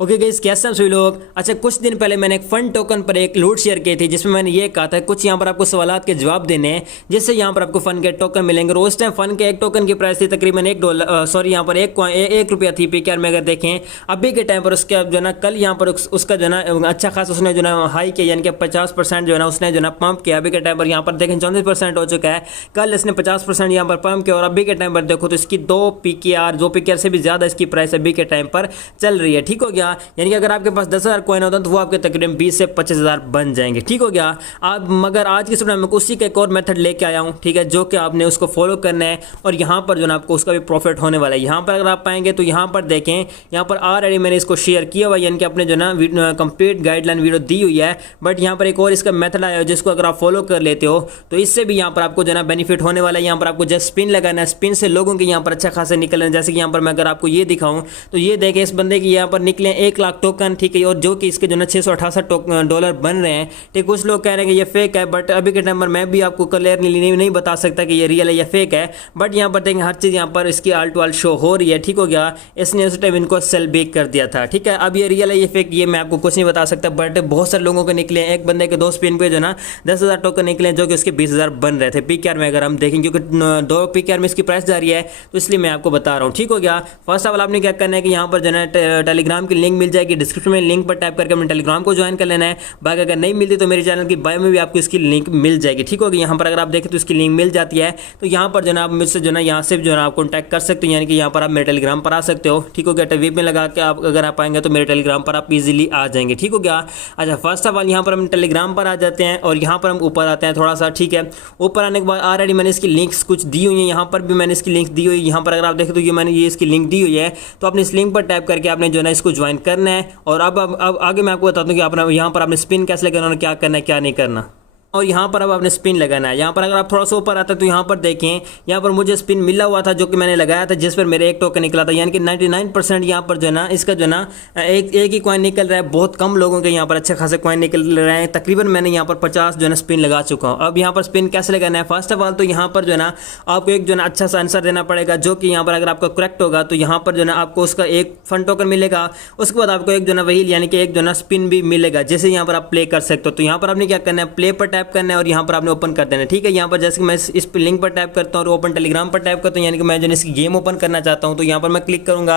Okay guys, कैसे हैं सभी लोग। अच्छा, कुछ दिन पहले मैंने एक फन टोकन पर एक लूट शेयर की थी जिसमें मैंने ये कहा था कुछ यहाँ पर आपको सवालात के जवाब देने हैं जिससे यहाँ पर आपको फन के टोकन मिलेंगे। और उस टाइम फन के एक टोकन की प्राइस थी तकरीबन $1, यहाँ पर एक रुपया थी पीकेआर में। अगर देखें अभी के टाइम पर उसके जो है ना कल यहाँ पर उसका जो है ना अच्छा खास उसने जो है हाई किया, यानी कि 50% जो है ना उसने जो है ना पंप किया। अभी के टाइम पर यहाँ पर देखें 34% हो चुका है। कल इसने 50% यहाँ पर पंप किया और अभी के टाइम पर देखो तो इसकी दो पीकेआर से भी ज़्यादा इसकी प्राइस अभी के टाइम पर चल रही है। ठीक हो गया, यानी कि अगर आपके पास 10,000 कॉइन होता तो वो आपके तकरीबन 20 से 25,000 बन जाएंगे। ठीक हो गया। आप मगर आज की समय में उसी का एक और मेथड लेके आया हूँ, ठीक है, जो कि आपने उसको फॉलो करना है और यहाँ पर जो ना आपको उसका भी प्रॉफिट होने वाला है। यहाँ पर अगर आप पाएंगे तो यहाँ पर देखें, यहाँ पर ऑलरेडी मैंने इसको शेयर किया हुआ, यानी कि अपने जो ना कंप्लीट गाइडलाइन वीडियो दी हुई है। बट यहाँ पर एक और इसका मेथड आया है जिसको अगर आप फॉलो कर लेते हो तो इससे भी यहाँ पर आपको जो ना बेनिफिट होने वाला है। यहाँ पर आपको जस्ट स्पिन लगाना है, स्पिन से लोगों के यहाँ पर अच्छा खासा निकलना है। जैसे कि यहाँ पर मैं अगर आपको ये दिखाऊं तो ये देखें इस बंदे की यहाँ पर निकले 1 लाख टोकन, ठीक है, और जो कि इसके जो ना $668 बन रहे हैं। ठीक, कुछ लोग कह रहे हैं कि ये फेक है, बट अभी के टाइम पर मैं भी आपको क्लियरली नहीं बता सकता कि ये रियल है या फेक है। बट यहाँ पर देखें हर चीज़ यहाँ पर इसकी आल टू आल शो हो रही है। ठीक हो गया, इसने उस टाइम इनको सेल बेक कर दिया था। ठीक है, अब ये रियल है ये फेक ये मैं आपको कुछ नहीं बता सकता, बट बहुत सारे लोगों के निकले हैं। एक बंदे के 2 स्पिन पे जो ना 10,000 टोकन निकले जो कि उसके 20,000 बन रहे थे पीकेआर में। अगर हम देखें क्योंकि 2 पीकेआर में इसकी प्राइस जा रही है तो इसलिए मैं आपको बता रहा हूँ। ठीक हो गया। फर्स्ट ऑफ ऑल आपने क्या करना है कि यहाँ पर जो है टेलीग्राम की लिंक मिल जाएगी डिस्क्रिप्शन में, लिंक पर टैप करके अपने टेलीग्राम को ज्वाइन कर लेना है। बाकी अगर नहीं मिलती तो मेरे चैनल की बायो में भी आपको इसकी लिंक मिल जाएगी। ठीक होगी, यहाँ पर अगर आप देखें तो इसकी लिंक मिल जाती है। तो यहाँ पर जो ना आप मुझसे जो ना यहाँ से जो ना आप कॉन्टैक्ट कर सकते हो, यानी कि यहाँ पर आप मेरे टेलीग्राम पर आ सकते हो। ठीक हो गया, टीवी में लगा के आप अगर आप आएंगे तो मेरे टेलीग्राम पर आप इजीली आ जाएंगे। ठीक हो गया। अच्छा, फर्स्ट ऑफ ऑल यहाँ पर हम टेलीग्राम पर आ जाते हैं और यहाँ पर हम ऊपर आते हैं थोड़ा सा। ठीक है, ऊपर आने के बाद ऑलरेडी मैंने इसकी लिंक्स कुछ दी हुई है, यहाँ पर भी मैंने इसकी लिंक दी हुई है। यहाँ पर अगर आप देखें तो ये मैंने ये इसकी लिंक दी हुई है, तो आपने इस लिंक पर टैप करके आपने जो है इसको ज्वाइन करना है। और अब आगे मैं आपको बताता हूँ कि आपने यहाँ पर आपने स्पिन कैसे लगाना और क्या करना है क्या नहीं करना। और यहाँ पर अब आपने स्पिन लगाना है। यहाँ पर अगर आप थोड़ा सा ऊपर आते हैं तो यहाँ पर देखें, यहाँ पर मुझे स्पिन मिला हुआ था जो कि मैंने लगाया था जिस पर मेरे एक टोकन निकला था, यानी कि 99% यहाँ पर जो है ना इसका जो है ना एक ही कॉइन निकल रहा है। बहुत कम लोगों के यहाँ पर अच्छे खासे कॉइन निकल रहे हैं। तकरीबन मैंने यहाँ पर 50 जो है ना स्पिन लगा चुका हूँ। अब यहाँ पर स्पिन कैसे लगाना है, फर्स्ट ऑफ ऑल तो यहाँ पर जो है ना आपको एक जो है ना अच्छा सा आंसर देना पड़ेगा, जो कि यहाँ पर अगर आपका करेक्ट होगा तो यहाँ पर जो है ना आपको उसका एक फन टोकन मिलेगा। उसके बाद आपको एक जो है ना वही यानी कि एक जो है ना स्पिन भी मिलेगा जैसे यहाँ पर आप प्ले कर सकते हो। तो यहाँ पर आपने क्या करना है, प्ले पर टैप करना है और यहाँ पर आपने ओपन कर देना है। ठीक है, यहाँ पर जैसे कि मैं इस लिंक पर टैप करता हूँ और ओपन टेलीग्राम पर टैप करता हूँ, यानी कि मैं जो इसकी गेम ओपन करना चाहता हूँ तो यहाँ पर मैं क्लिक करूँगा।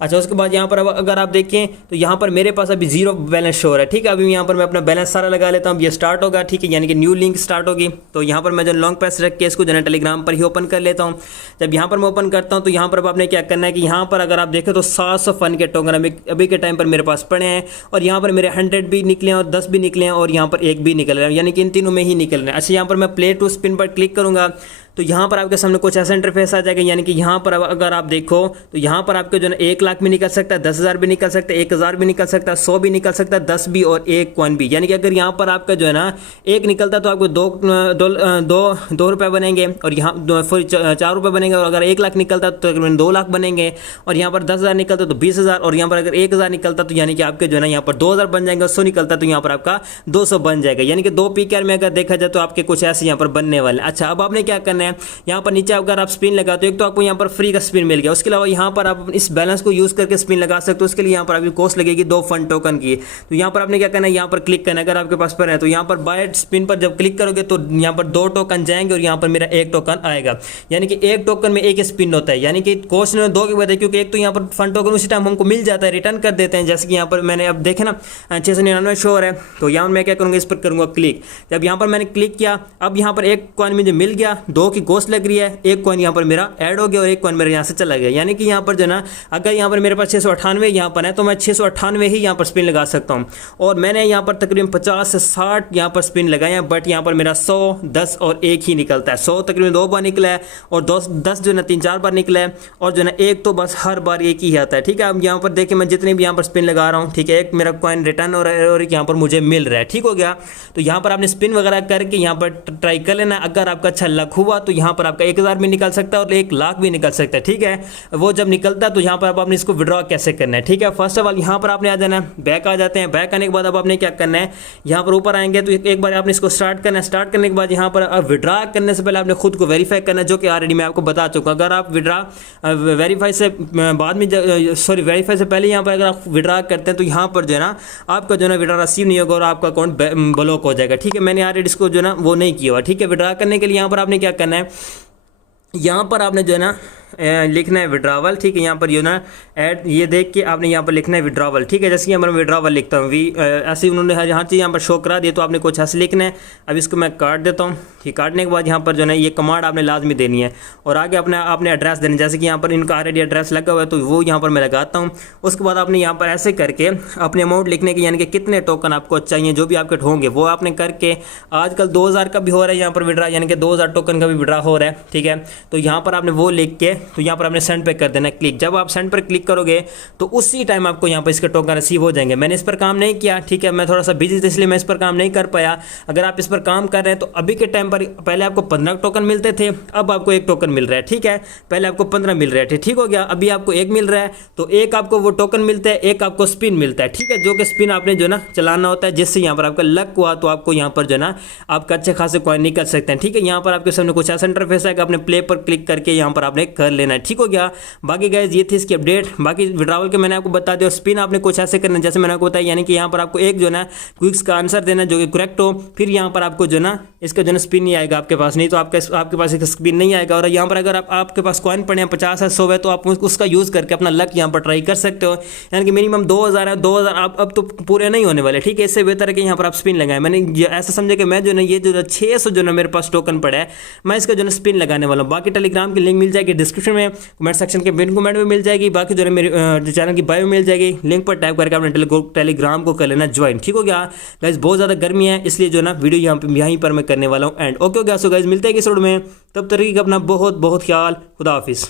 अच्छा, उसके बाद यहाँ पर अगर आप देखें तो यहाँ पर मेरे पास अभी 0 बैलेंस शो हो रहा है। ठीक है, अभी यहाँ पर मैं अपना बैलेंस सारा लगा लेता हूँ। ये स्टार्ट होगा, ठीक है, यानी कि न्यू लिंक स्टार्ट होगी। तो यहाँ पर मैं जो लॉन्ग प्रेस रख के इसको जो है टेलीग्राम पर ही ओपन कर लेता हूँ। जब यहाँ पर मैं ओपन करता हूँ तो यहाँ पर आपने क्या करना है कि यहाँ पर अगर आप देखें तो 700 फन के टोकन अभी के टाइम पर मेरे पास पड़े हैं और यहाँ पर मेरे 100 भी निकले हैं और 10 भी निकले हैं और यहाँ पर 1 भी निकल रहा है, यानी कि इन तीनों में ही निकल रहे हैं। अच्छा, यहाँ पर मैं प्ले टू स्पिन पर क्लिक करूँगा तो यहाँ पर आपके सामने कुछ ऐसा इंटरफेस आ जाएगा, यानी कि यहाँ पर अगर आप देखो तो यहाँ पर आपके जो है 1 लाख भी निकल सकता है, 10,000 भी निकल सकता है, 1,000 भी निकल सकता है, 100 भी निकल सकता है, 10 भी और 1 कॉइन भी। यानी कि अगर यहाँ पर आपका जो है ना 1 निकलता है तो आपको दो रुपये बनेंगे और यहाँ 4 रुपये बनेंगे। और अगर 1 लाख निकलता है तो तकरीबन 2 लाख बनेंगे और यहाँ पर 10,000 निकलता है तो 20,000 और यहाँ पर अगर 1,000 निकलता तो यानी कि आपके जो है ना यहाँ पर 2,000 बन जाएंगे। 100 निकलता तो यहाँ पर आपका 200 बन जाएगा, यानी कि 2 पीकेआर में अगर देखा जाए तो आपके कुछ ऐसे यहाँ पर बनने वाले। अच्छा, अब आपने क्या करना है, यहाँ पर अगर आप स्पिन लगाते हो एक तो आपको यहाँ पर फ्री का स्पिन मिल गया, उसके अलावा यहाँ पर आप इस बैलेंस को यूज करके स्पिन लगा सकते हो। उसके लिए यहाँ पर आपकी कॉस्ट लगेगी 2 फन टोकन की। तो यहाँ पर आपने क्या करना है, यहाँ पर क्लिक करना है। अगर आपके पास पर है तो यहाँ पर बाय स्पिन पर जब क्लिक करोगे तो यहाँ पर 2 टोकन जाएंगे और यहाँ पर मेरा 1 टोकन आएगा, यानी कि 1 टोकन में 1 स्पिन होता है, यानी कि कॉस्ट में 2 की वजह, क्योंकि एक तो यहाँ पर फन टोकन उसी टाइम हमको मिल जाता है, रिटर्न कर देते हैं। जैसे कि यहाँ पर मैंने अब देखे ना 699 शो हो रहा है, तो यहाँ मैं क्या करूँगा, इस पर करूँगा क्लिक। जब यहाँ पर मैंने क्लिक किया, अब यहाँ पर 1 कॉइन मुझे मिल गया, 2 की कॉस्ट लग रही है, 1 कॉइन यहाँ पर मेरा ऐड हो गया और 1 कॉइन मेरे यहाँ से चला गया। यानी कि यहाँ पर जो ना अगर यहाँ पर मेरे पास 698 यहाँ पर है तो मैं 698 ही यहाँ पर स्पिन लगा सकता हूँ। और मैंने यहाँ पर तकरीबन 50 से 60 यहाँ पर स्पिन लगाए हैं, बट यहाँ पर मेरा 100, 10 और 1 ही निकलता है। 100 तकरीबन 2 बार निकला है और 10 जो है ना 3-4 बार निकला है और जो है ना 1 तो बस हर बार 1 ही आता है। ठीक है, अब यहाँ पर देखिए मैं जितने भी यहाँ पर स्पिन लगा रहा हूँ, ठीक है, 1 मेरा कॉइन रिटर्न हो रहा है और 1 यहाँ पर मुझे मिल रहा है। ठीक हो गया, तो यहाँ पर आपने स्पिन वगैरह करके यहाँ पर ट्राई कर लेना। अगर आपका अच्छा लक हुआ हुआ तो यहाँ पर आपका 1000 भी निकल सकता है और 1 लाख भी निकल सकता है, ठीक है। वो जब निकलता है तो यहाँ पर आपने इसको विड्रॉ कैसे करना है, ठीक है। फर्स्ट ऑफ ऑल यहाँ पर आपने आ जाना है, बैक आ जाते हैं। बैक आने के बाद अब आपने क्या करना है, यहाँ पर ऊपर आएंगे तो एक बार आपने इसको स्टार्ट करना है। स्टार्ट करने के बाद यहाँ पर विड्रॉ करने से पहले आपने खुद को वेरीफाई करना है, जो कि ऑलरेडी मैं आपको बता चुका हूँ। अगर आप विड्रॉ वेरीफाई से बाद में वेरीफाई से पहले यहाँ पर अगर आप विड्रॉ करते हैं तो यहाँ पर जो है ना आपका जो है ना विड्रॉ रिसीव नहीं होगा और आपका अकाउंट ब्लॉक हो जाएगा, ठीक है। मैंने ऑलरेडी इसको जो है ना वो नहीं किया हुआ, ठीक है। विड्रॉ करने के लिए यहाँ पर आपने क्या करना है, यहाँ पर आपने जो है ना लिखना है विड्रावल, ठीक है। यहाँ पर ये ना ऐड ये देख के आपने यहाँ पर लिखना है विड्रावल, ठीक है। जैसे कि यहाँ पर विड्रावल लिखता हूँ ऐसे ही उन्होंने हर चीज़ यहाँ पर शो करा दिया, तो आपने कुछ ऐसे लिखना है। अब इसको मैं काट देता हूँ, ठीक। काटने के बाद यहाँ पर जो है ये कमांड आपने लाजमी देनी है और आगे आपने एड्रेस देना, जैसे कि यहाँ पर इनका ऑलरेडी एड्रेस लगा हुआ है तो वो यहाँ पर मैं लगाता हूँ। उसके बाद आपने यहाँ पर ऐसे करके अपने अमाउंट लिखने के, यानी कि कितने टोकन आपको चाहिए, जो भी आपके होंगे वो आपने करके, आजकल 2000 का भी हो रहा है यहाँ पर विड्रा, यानी कि 2000 टोकन का भी विड्रा हो रहा है, ठीक है। तो यहाँ पर आपने वो लिख के तो यहाँ पर आपने सेंड पे कर देना क्लिक। जब आप सेंड पर क्लिक करोगे तो उसी टाइम आपको यहाँ पर इसके टोकन रिसीव हो जाएंगे। मैंने इस पर काम नहीं किया, ठीक है, मैं थोड़ा सा बिजी था इसलिए मैं इस पर काम नहीं कर पाया। अगर आप इस पर काम कर रहे हैं तो अभी के टाइम पर पहले आपको 15 टोकन मिलते थे, अब आपको 1 टोकन मिल रहा है, ठीक है। पहले आपको 15 मिल रहे थे, ठीक हो गया। अभी आपको 1 मिल रहा है, तो 1 आपको वो टोकन मिलता है, 1 आपको स्पिन मिलता है, ठीक है। जो कि स्पिन आपने जो ना चलाना होता है, जिससे यहाँ पर आपका लक हुआ तो आपको यहाँ पर जो ना आपका अच्छे खासे कॉइन निकल सकते हैं, ठीक है। यहाँ पर आपके सामने कुछ ऐसा इंटरफेस है कि आपने प्ले पर क्लिक करके यहाँ पर आपने कर लेना है, ठीक हो गया। बाकी गाइस ये थी इसकी अपडेट। बाकी विड्रॉवल के मैंने आपको बता दिया, स्पिन आपने कुछ ऐसे करना जैसे मैंने आपको बताया, यानी कि यहाँ पर आपको एक जो ना क्विक्स का आंसर देना जो कि करेक्ट हो, फिर यहाँ पर आपको जो ना इसका जो ना स्पिन नहीं आएगा आपके पास, नहीं तो आपके पास एक स्पिन नहीं आएगा। और यहाँ पर अगर आपके पास कॉइन पड़े हैं 50 है 100 है तो आप उसका यूज़ करके अपना लक यहाँ पर ट्राई कर सकते हो। यानी कि मिनिमम 2000 है, 2000 आप अब तो पूरे नहीं होने वाले, ठीक है। इससे बेहतर है कि यहाँ पर आप स्पिन लगाएं। मैंने ऐसा समझा कि मैं जो ना ये जो 600 जो ना मेरे पास टोकन पड़ा है, मैं इसका जो ना स्पिन लगाने वाला हूँ। बाकी टेलीग्राम की लिंक मिल जाएगी डिस्क्रिप्शन में, कमेंट सेक्शन के पिन कमेंट में मिल जाएगी। बाकी जो है मेरे चैनल की बायो मिल जाएगी, लिंक पर टाइप करके आपने टेलीग्राम को कर लेना ज्वाइन, ठीक हो गया गाइस। बहुत ज़्यादा गर्मी है इसलिए जो ना वीडियो यहीं पर मैं करने वाला हूँ एंड ओके हो गया। सो गाइस मिलते हैं किस रोड में, तब तक अपना बहुत बहुत ख्याल, खुदा हाफिज़।